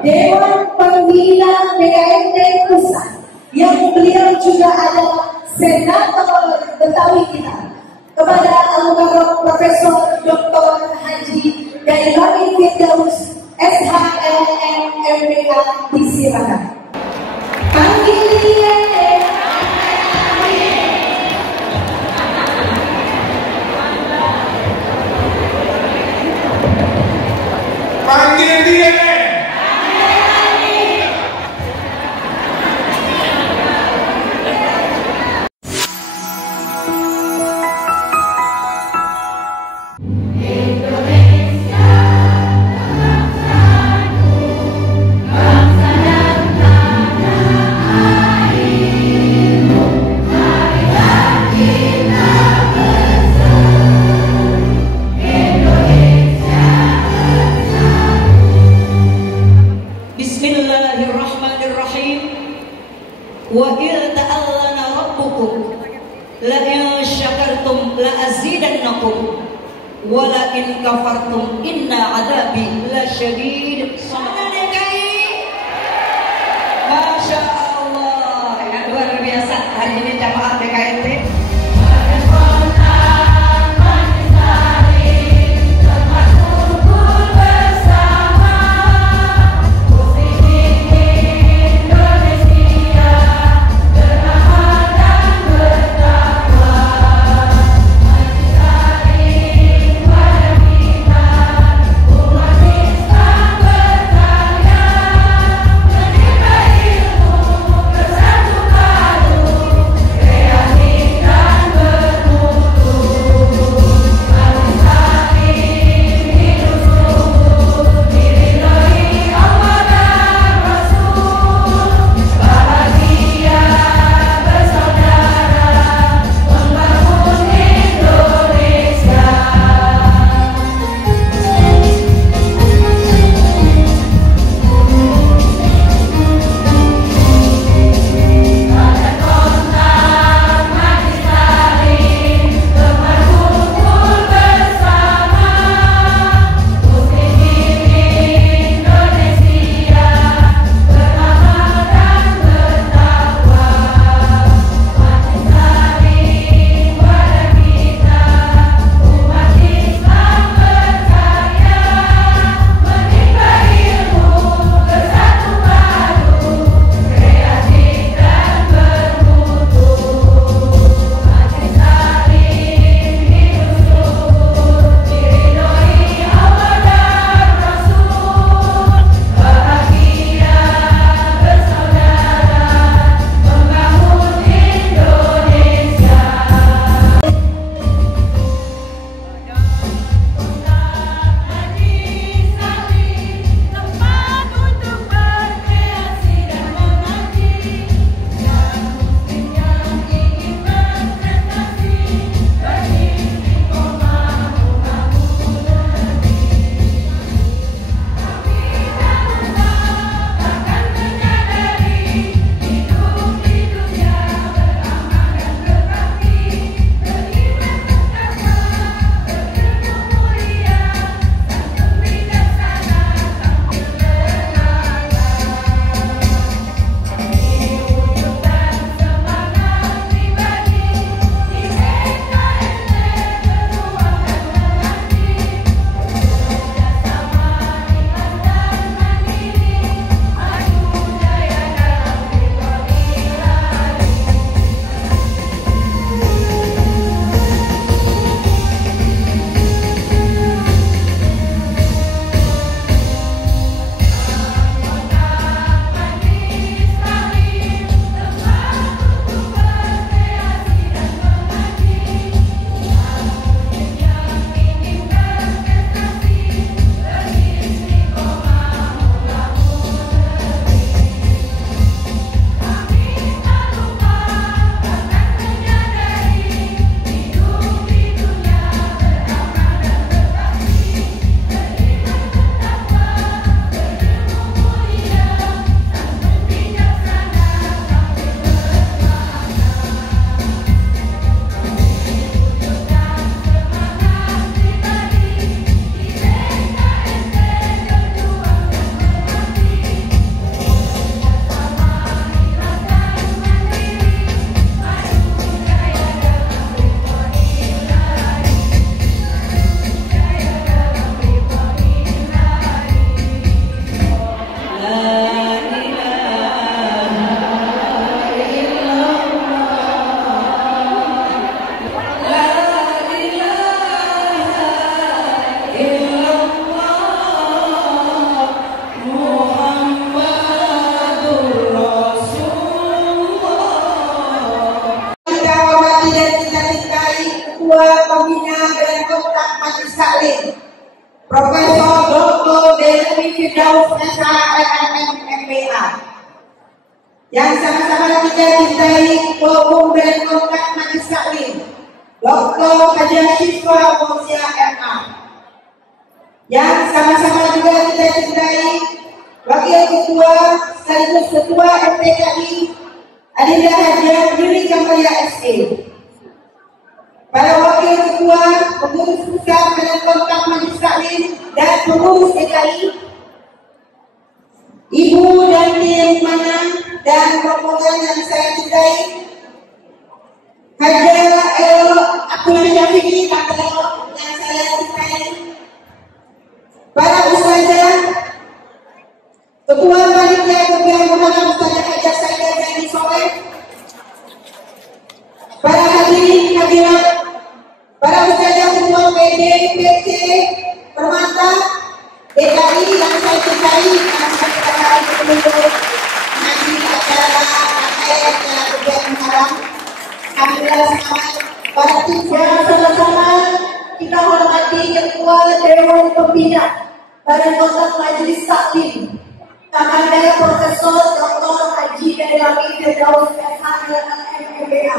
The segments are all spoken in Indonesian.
Dewan Pembina PKMT Pusat, yang beliau juga adalah senator Betawi kita. Kepada Al-Mukarram Profesor Dr. Haji Dailami Firdaus SHMM MBA, disilakan. Panggil dia. Panggil dia. Wa idh ta'allana rabbukum la in syakartum la azidannakum wa la in kafartum inna adabi lasyadid. Sama DKI. Masya Allah, ya, luar biasa hari ini jamaah DKI. Firdaus SHMMPA. Yang sama-sama kita cintai Ketua Umum Badan Kontak Majelis Taklim Dr. Haji Syifa Fauzia MA. Yang sama-sama juga kita cintai Wakil Ketua sekaligus Ketua MTKI Adinda Hajar Yuri Kamalia SE. Para Wakil Ketua, Pengurus Pusat Badan Kontak Majelis Taklim dan Pengurus DKI, Ibu dan tim mana dan rombongan yang saya cintai, Hajar Abdul Syafiqi Tante yang saya cintai, para ustazah, Ketua Panitia Kebiayaan Muhammad Ustazah Hajar Saidah Zaini Soleh, para hadirin hadirat, para ustazah Ketua PD, PC, Permata, DKI yang saya cintai, yang saya cintai untuk menghadiri acara KKN Kebiayaan Muhammad. Alhamdulillah selamat para tim sama-sama kita hormati Ketua Dewan Pembina Badan Kontak Majelis Taklim Kakanda Profesor Dr. Haji Dalami Firdaus SHMMPA.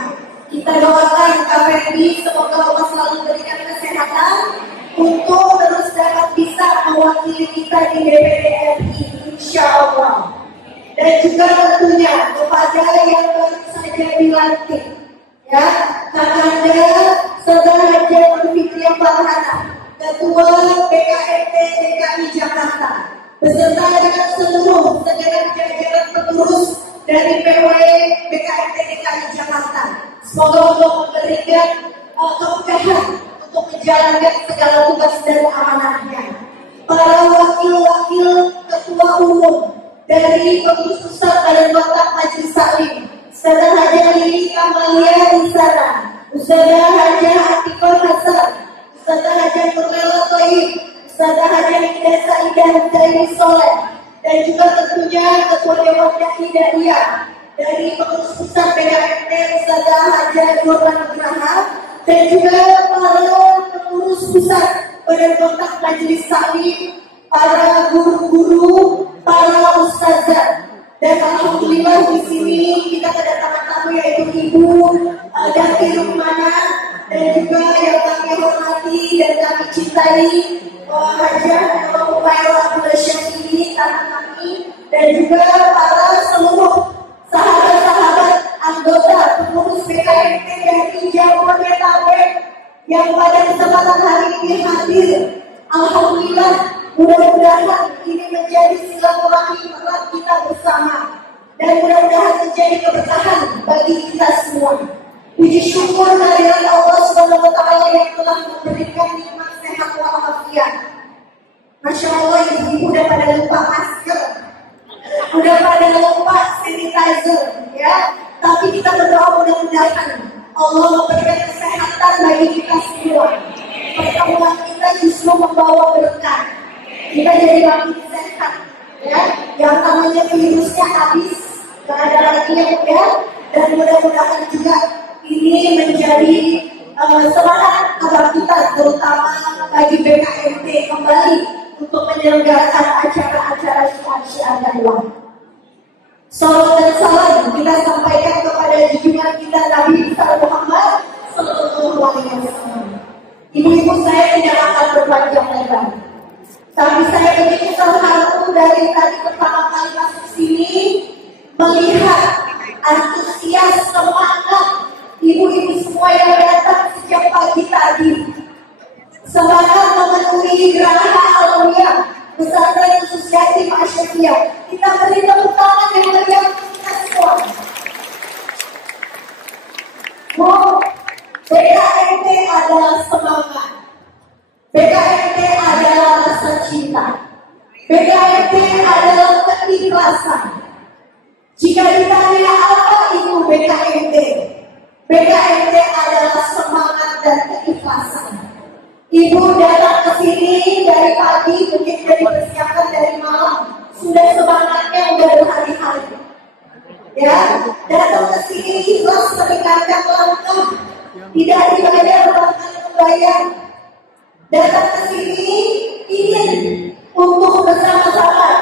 Kita doakan KPMI semoga Allah selalu berikan kesehatan untuk terus dapat bisa mewakili kita di DPD RI, insya Allah. Dan juga tentunya kepada yang baru saja dilantik, ya, Kakanda Saudara Haji Fikri Farhana, Ketua BKMT DKI Jakarta, beserta dengan seluruh jajaran pengurus dari PW BKMT DKI Jakarta. Semoga Allah memberikan kemudahan untuk menjalankan segala tugas dan amanahnya. Para wakil-wakil ketua umum dari pengurus pusat Badan Kontak Majelis Taklim, Ustazah Hajar Lili Kamalia Isara, Ustazah Hajar Atikor Hasan, Ustazah Hajar Nurlela Toib, Ustazah Hajar Indah Saidah Zaini Soleh, dan juga tentunya Ketua Dewan Dai dari pengurus pusat PDMT Ustazah Hajar Nurlan Nugraha, dan juga para pengurus pusat Badan Kontak Majelis Taklim, para guru-guru, para ustazah. Dan alhamdulillah di sini kita kedatangan tamu yaitu Ibu Dati Rumana, dan juga yang kami hormati dan kami cintai Hajar Muhammad Abdul Syafiqi tanah kami, dan juga para seluruh sahabat-sahabat anggota pengurus BKMT dari Jabodetabek yang pada kesempatan hari ini hadir. Alhamdulillah, mudah-mudahan ini menjadi silaturahmi erat kita bersama, dan mudah-mudahan menjadi keberkahan bagi kita semua. Puji syukur kehadirat Allah Subhanahu wa Ta'ala yang telah memberikan nikmat sehat walafiat. Masya Allah, ibu udah pada lupa masker, udah pada lupa sanitizer, ya. Tapi kita berdoa mudah-mudahan Allah memberikan kesehatan bagi kita semua. Pertemuan kita justru membawa berkah. Kita jadi makin sehat, ya. Yang namanya virusnya habis, gak ada lagi yang ya. Dan mudah-mudahan juga ini menjadi semangat agar kita, terutama bagi BKMT kembali untuk menyelenggarakan acara-acara syiar dan doa. Salam dan salam kita sampaikan kepada junjungan kita Nabi Muhammad Sallallahu Alaihi Wasallam. Ibu-ibu, saya tidak akan berpanjang lebar, tapi saya begitu terharu dari tadi pertama kali masuk sini melihat antusias semangat ibu-ibu semua yang datang sejak pagi tadi. Semangat memenuhi geraha alawiyah pesantren khusus yatim Asyafiyah. Kita beri tepuk tangan yang meriah kita semua. BKMT adalah semangat. BKMT adalah rasa cinta. BKMT adalah keikhlasan. Jika ditanya apa itu BKMT, BKMT adalah semangat dan keikhlasan. Ibu datang ke sini dari pagi, mungkin sudah dipersiapkan dari malam, sudah semangatnya udah berhari-hari. Ya, datang ke sini ikhlas meningkatkan langkah, tidak dibayar bahkan membayar. Datang ke sini ingin untuk bersama-sama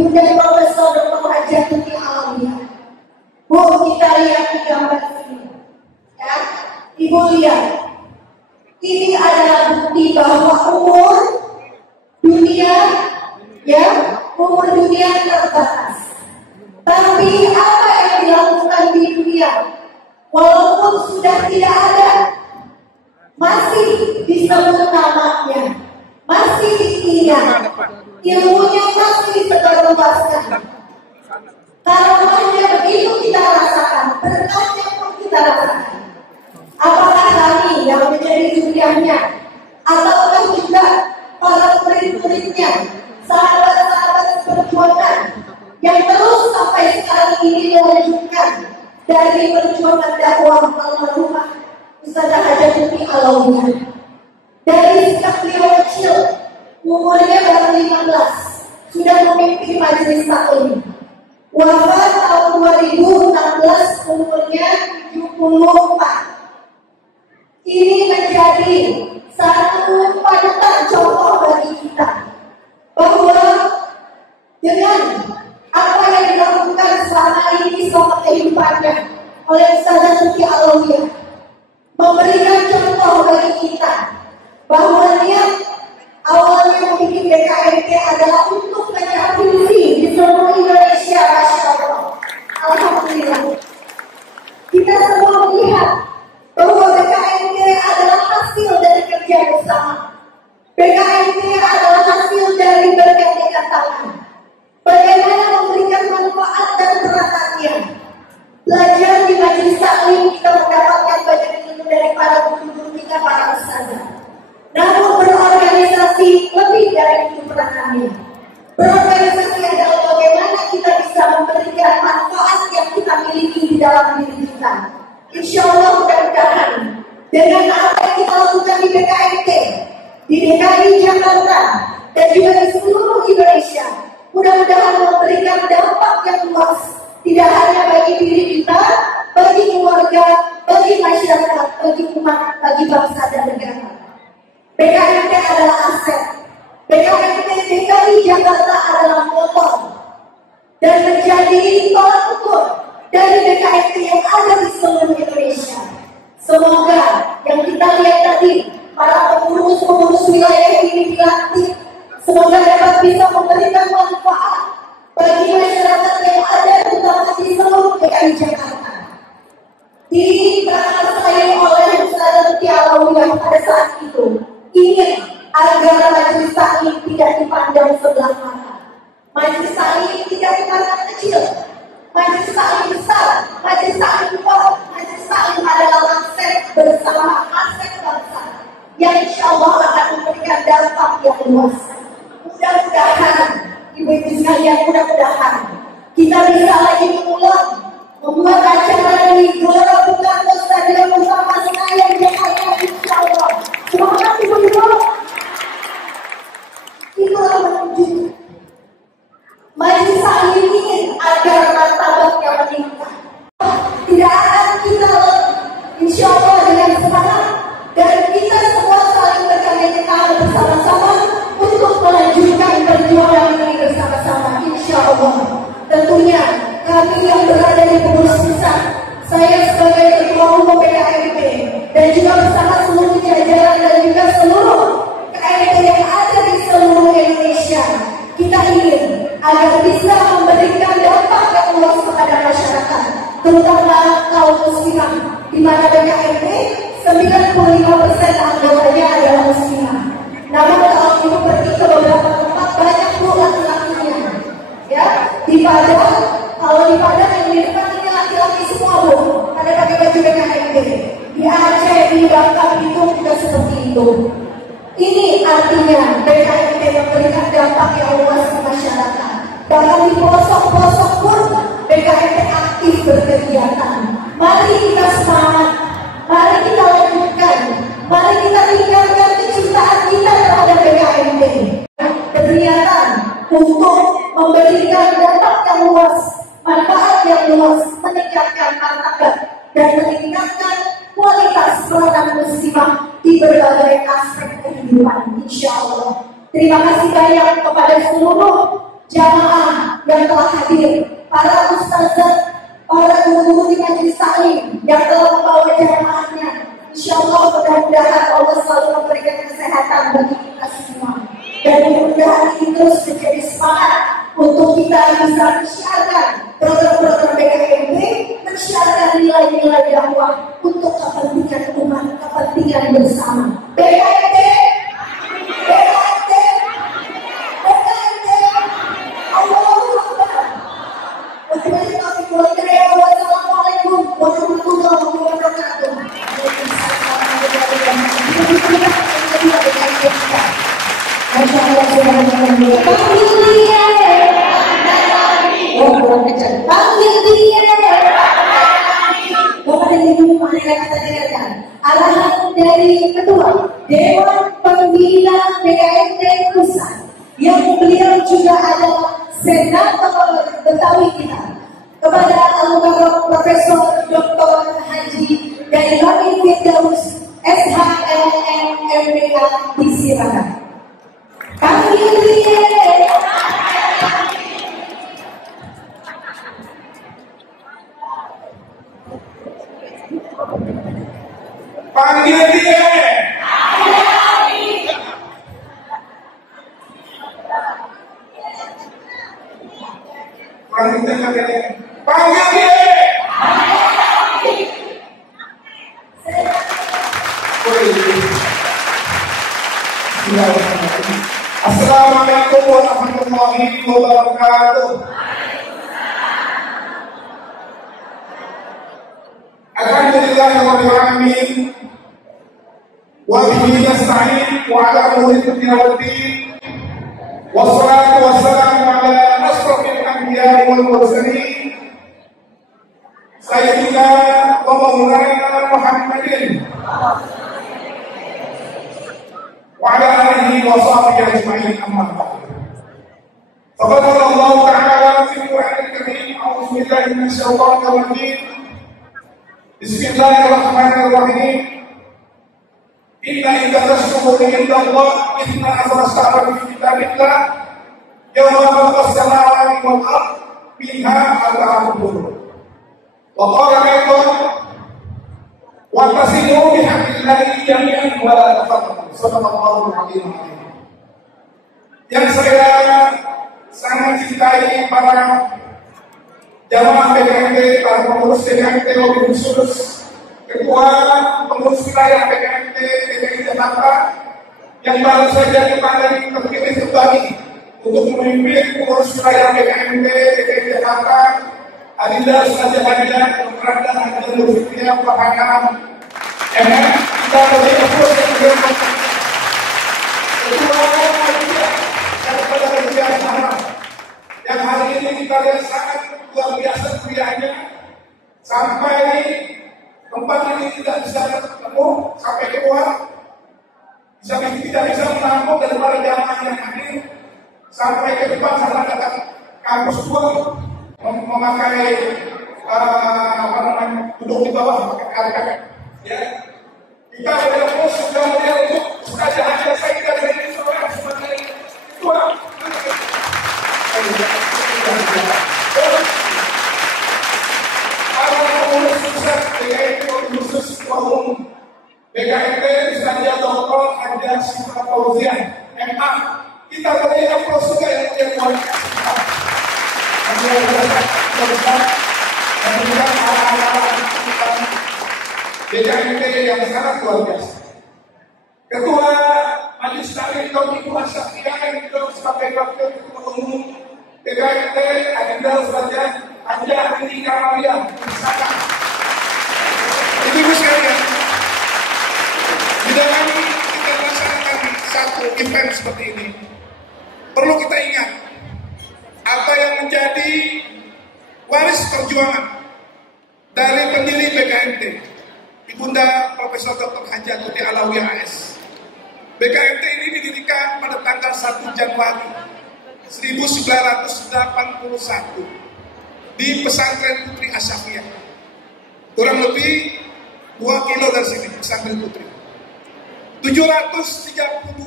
Ibunda Profesor Dr. Hajatuti Alawiyah. Bu, kita lihat di gambar ini. Ya, Ibu lihat. Ini adalah bukti bahwa umur dunia, ya, umur dunia terbatas. Tapi apa yang dilakukan di dunia, walaupun sudah tidak ada, masih disebut namanya, masih diingat, ilmunya masih terluaskan. Karunia begitu kita rasakan, berkatnya pun kita rasakan. Apakah kami yang menjadi suriahnya, ataukah juga para murid-muridnya, sahabat-sahabat perjuangan yang terus sampai sekarang ini melanjutkan dari perjuangan dakwah almarhumah Ustazah Hajatuti Alawiyah. Dari sejak beliau kecil, umurnya baru 15, sudah memimpin majelis taklim. Wafat tahun 2016, umurnya 74. Ini menjadi satu panutan contoh bagi kita bahwa dengan apa yang dilakukan selama ini selama kehidupannya oleh Ustazah Tuti Alawiyah, memberikan contoh bagi kita bahwa niat awalnya membuat BKMT adalah untuk mencapai visi di seluruh Indonesia. Masya Allah, alhamdulillah. Kita semua melihat bahwa BKMT adalah hasil dari kerja bersama. BKMT adalah hasil dari bergandengan tangan. Bagaimana memberikan manfaat dan perasaannya. Belajar di majelis taklim kita mendapatkan banyak ilmu dari para guru kita, para ustazah. Namun berorganisasi lebih dari itu perasaannya. Berorganisasi adalah bagaimana kita bisa memberikan manfaat yang kita miliki di dalam diri kita. Insya Allah mudah-mudahan dengan apa yang kita lakukan di BKMT, di DKI Jakarta, dan juga di seluruh Indonesia, mudah-mudahan memberikan dampak yang luas, tidak hanya bagi diri kita, bagi keluarga, bagi masyarakat, bagi umat, bagi bangsa dan negara. BKMT adalah aset. BKMT DKI Jakarta adalah motor dan menjadi tolak ukur dari BKMT yang ada di seluruh Indonesia. Semoga yang kita lihat tadi, para pengurus-pengurus wilayah ini dilantik, semoga dapat bisa memberikan manfaat bagi masyarakat yang ada terutama di seluruh DKI Jakarta. Diperasarai oleh Ustazah Tuti Alawiyah pada saat itu ingin agar majelis taklim tidak dipandang sebelah mata. Majelis taklim tidak dipandang kecil. Majelis taklim besar, majelis taklim kuat, majelis taklim adalah aset bersama, aset bangsa yang insya Allah akan memberikan dampak yang luas. Mudah-mudahan, ibu-ibu sekalian, mudah-mudahan kita bisa lagi mengulang, membuat acara di Gelora Bung Karno Stadion Utama Senayan Jakarta, insya Allah. Semangat ibu-ibu. Itulah menuju majelis taklim ingin agar martabatnya meningkat. Tidak akan kita insya Allah dengan semangat dan kita semua saling bergandengan tangan bersama-sama untuk melanjutkan perjuangan ini bersama-sama. Insya Allah. Tentunya kami yang berada di pengurus pusat, saya sebagai ketua umum BKMT dan juga bersama seluruh jajaran dan juga seluruh KMT yang ada di seluruh Indonesia, kita ingin agar bisa memberikan dampak yang luas kepada masyarakat, terutama kaum muslimah, di mana BKMT 95% anggotanya adalah muslimah. Namun kalau ibu pergi ke beberapa tempat banyak pula laki-lakinya, ya. Di Padang, kalau di Padang yang di depan ini laki-laki semua bu, ada pakai baju BKMT. Di Aceh, di Bangka Belitung juga seperti itu. Ini artinya BKMT memberikan dampak yang luas ke masyarakat. Bahkan di pelosok-pelosok pun BKMT aktif berkegiatan. Mari kita semangat, mari kita lanjutkan, mari kita tingkatkan kecintaan kita terhadap BKMT. Kegiatan untuk memberikan dampak yang luas, manfaat yang luas, meningkatkan martabat dan meningkatkan kualitas pelayanan muslimah di berbagai aspek kehidupan, insya Allah. Terima kasih banyak kepada seluruh jamaah yang telah hadir, para ustazah, para guru-guru di majelis taklim yang telah membawa jamaahnya. Insya Allah mudah-mudahan Allah selalu memberikan kesehatan bagi kita semua. Dan mudah-mudahan ini terus menjadi semangat untuk kita bisa mensiarkan program-program BKMP, mensiarkan nilai-nilai dakwah untuk kepentingan umat, kepentingan bersama. BKMP, BKMP, BKMP, Allahu Akbar. Wassalamualaikum warahmatullahi wabarakatuh. Panggil dia. Bapak dan Ibu marilah kita dengarkan arahan dari Ketua Dewan Pembina BKMP Pusat yang beliau juga adalah senator Betawi kita, kepada Al-Mukarram Profesor Dr. Haji Dailami Firdaus SHLM MBA disilakan. Panggil dia. Panggil dia. Panggil dia. Panggil dia. Assalamualaikum warahmatullahi wabarakatuh. Alhamdulillahirabbil alamin. Wa bihi nasta'in wa ala umuri dunya waddin. Wassalatu wassalamu ala asrofil anbiya'i wal mursalin sayyidina wa maulana Muhammadin wa ala alihi wa sahbihi ajma'in, amma ba'd. Faqad qala Allah ta'ala fi Qur'anil Karim, a'udzu billahi minasy syaithanir rajim. Bismillahirrahmanirrahim. Inna iddatash shuhuri indallah ithna ashara syahran fi kitabillah yawma khalaqas samawati wal ardh minha arba'atun hurum. Wa qala aidan wa'tasimu bihablillahi jami'an wa la tafarraqu. Shadaqallahu al-'azim. Yang saya sangat cintai para jamaah BKMP, para pengurus BKMP, lebih khusus Ketua Pengurus Wilayah BKMP DKI Jakarta yang baru saja dipanggil terpilih kembali untuk memimpin pengurus wilayah BKMP DKI Jakarta, Adinda Ustazah Hadidah Dr. Hadidah Nurfitriah Farhanah MM. Kita beri terus Ketua Panitia daripada Kerja Sahara yang hari ini kita lihat sangat luar biasa krianya, sampai tempat ini tidak bisa ketemu, sampai keluar tidak bisa menampung daripada jamaah yang hadir, sampai ke depan sana dekat kampus pun memakai duduk di bawah pakai karpet. Ya, kita berterus sudah melihat untuk saja ada saya tidak dari seorang sebagai ketua. Para pengurus pusat BKMP khusus umum BKMP Ustazah Dr. Hadidah Syifa Fauziah MA, kita beri aplaus juga yang kualitas. BKMP yang sangat luar biasa. Ketua Majelis Taklim Kaum Ibu Asyafiah yang juga sebagai wakil ketua umum BKMP Adinda Ustazah Hajah Andi Kamalia. Ibu sekalian, di dalam kita melaksanakan satu event seperti ini, perlu kita ingat apa yang menjadi waris perjuangan dari pendiri BKMP, Ibunda Profesor Dr. Haji Tuti Alawiyah AS. BKMP ini didirikan pada tanggal 1 Januari 1981 di Pesantren Putri Asyafiah. Kurang lebih 2 kilo dari sini, Pesantren Putri. 732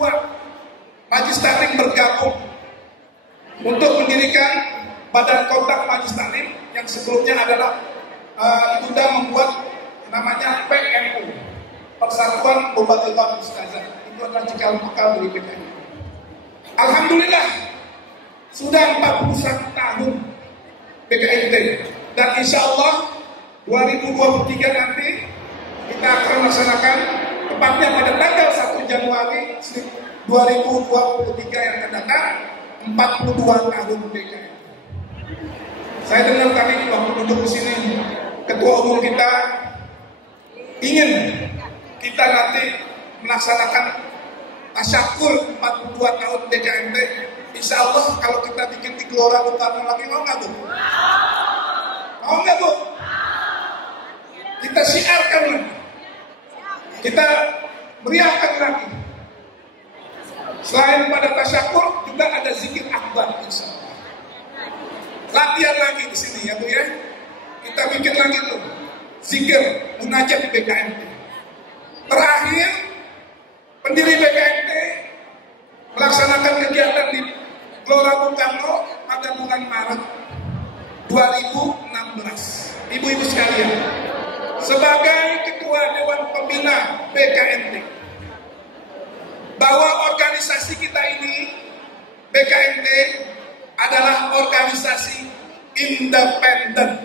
majelis taklim bergabung untuk mendirikan Badan Kontak Majelis Taklim yang sebelumnya adalah Ibunda membuat namanya PMU, Persatuan Mubalighatul Ustazah. Itu adalah cikal bakal dari PMU. Alhamdulillah sudah 41 tahun BKMT, dan insya Allah 2023 nanti kita akan melaksanakan tepatnya pada tanggal 1 Januari 2023 yang akan datang 42 tahun BKMT. Saya dengar tadi waktu duduk di sini Ketua Umum kita ingin kita nanti melaksanakan tasyakur 42 tahun BKMT. Insya Allah kalau kita bikin di Gelora Bung Karno lagi, mau nggak Bu? Mau nggak Bu? Kita syiarkan lagi, kita meriahkan lagi. Selain pada tasyakur juga ada zikir akbar, insya Allah. Latihan lagi di sini ya Bu ya. Kita bikin lagi tuh zikir munajat di BKMT. Terakhir pendiri BKMT melaksanakan kegiatan di Gelora Bung Karno pada bulan Maret 2016. Ibu-ibu sekalian, sebagai Ketua Dewan Pembina BKMT, bahwa organisasi kita ini BKMT adalah organisasi independen.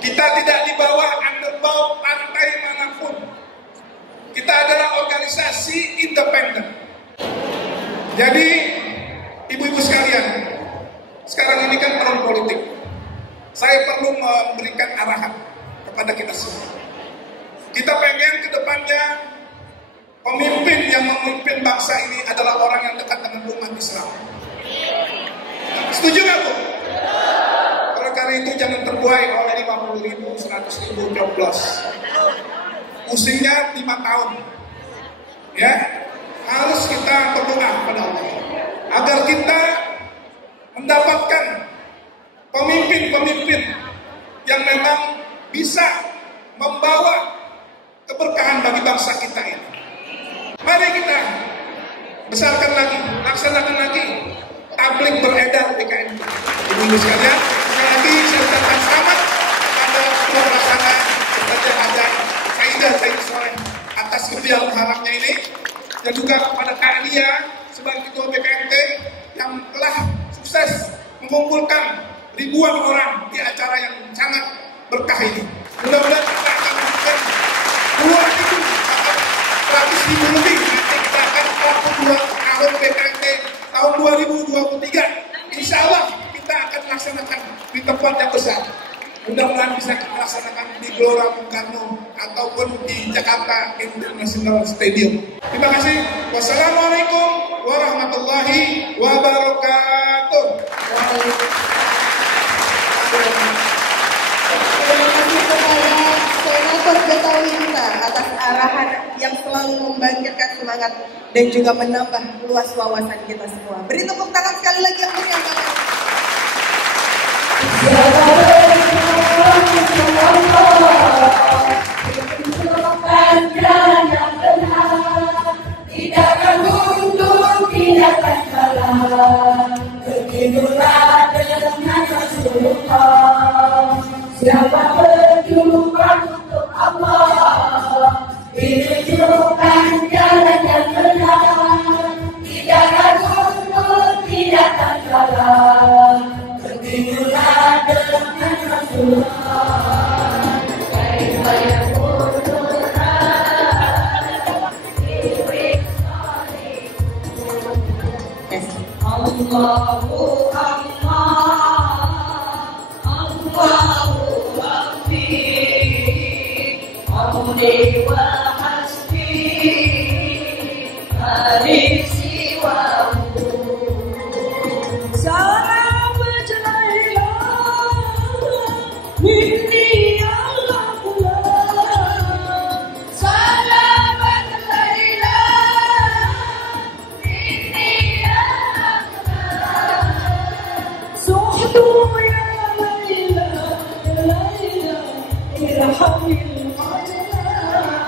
Kita tidak di bawah underbau partai manapun. Kita adalah organisasi independen. Jadi ibu-ibu sekalian, sekarang ini kan tahun politik. Saya perlu memberikan arahan kepada kita semua. Kita pengen ke depannya pemimpin yang memimpin bangsa ini adalah orang yang dekat dengan umat Islam. Setuju nggak Bu? Oleh karena itu jangan terbuai oleh 50.000, 100.000 coblos. Usianya 5 tahun. Ya, harus kita berdoa kepada Allah agar kita mendapatkan pemimpin-pemimpin yang memang bisa membawa keberkahan bagi bangsa kita ini. Mari kita besarkan lagi, laksanakan lagi tabligh beredar BKMT. Ibu-ibu sekalian, sekali lagi saya ucapkan selamat kepada Ketua Pelaksana Ustazah Hajah Saidah Said Soleh atas kebial harapnya ini, dan juga kepada Kak Alia sebagai Ketua BKMT yang telah sukses mengumpulkan ribuan orang di acara yang sangat berkah ini. Mudah-mudahan kita akan melakukan 2.000 atau 100.000 lebih. Nanti kita akan 42 tahun BKMT tahun 2023. Insya Allah kita akan melaksanakan di tempat yang besar. Mudah-mudahan bisa kita laksanakan di Gelora Bung Karno ataupun di Jakarta International Stadium. Terima kasih. Wassalamualaikum warahmatullahi wabarakatuh. Terima kasih kepada Senator Betawi kita atas arahan yang selalu membangkitkan semangat dan juga menambah luas wawasan kita semua. Beri tepuk tangan sekali lagi yang meriah. Tidak akan mundur, tidak akan kalah. Begitulah dengan Rasulullah. Siapa berjuang untuk Allah, ditunjukkan jalan yang benar. Tidak akan mundur, tidak akan kalah. Begitulah dengan Rasulullah. Allahu Allah, Allahu Rabbi, Auni wa hasbi, Alif siwahu. Salam berjaya, minni Allah pula. Salam berjaya, minni Allah pula. Suhdu ya Laila, Laila, irhamil ajlan.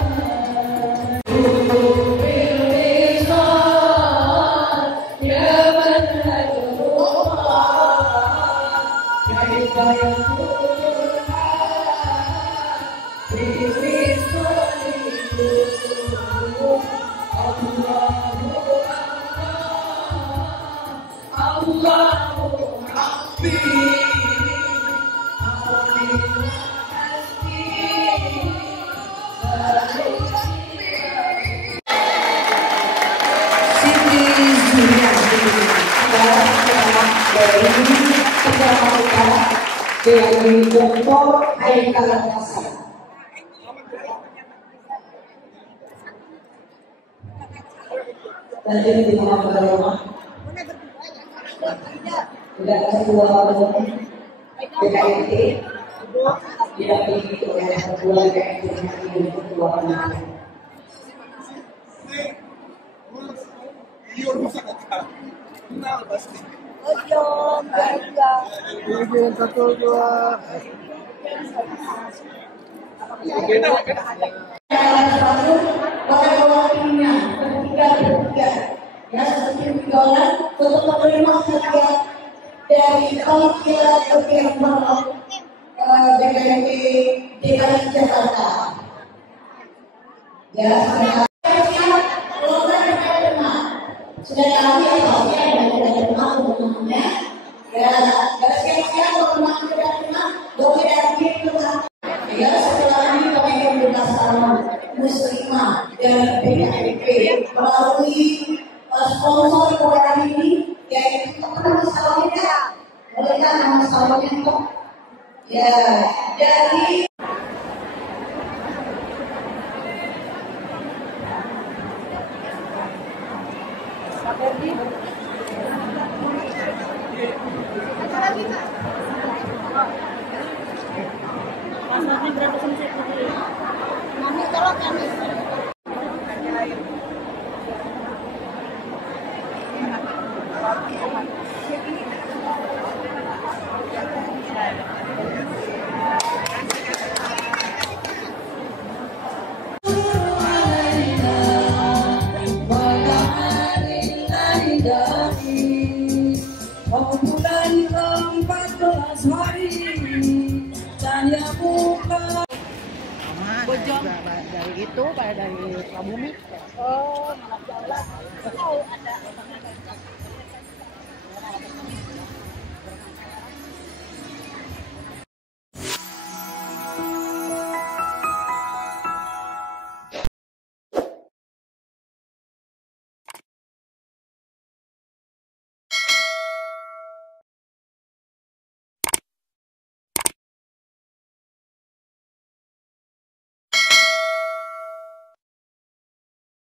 Julian adalah dari Pejabat Utara dari Dr. Haikal Hasan. Dan jadi di rumah tidak ketua BKIT tidak begitu oleh ketua BKIT yang ketua penanganan. Ya, seperti orang untuk menerima hadiah dari Kampung BKIT DKI Jakarta. Ya, sudah tahu ya kalau dia tidak terima untuknya. Ya, siap-siap kalau tidak terima, doa itu. Ya, setelah ini kami membebaskan muslimah dari BKIT melalui sponsor program ini, yaitu nama salahnya, mereka nama salahnya kok. Ya, jadi bulan ke-14 hari saya buka dari itu kayak dari Sukabumi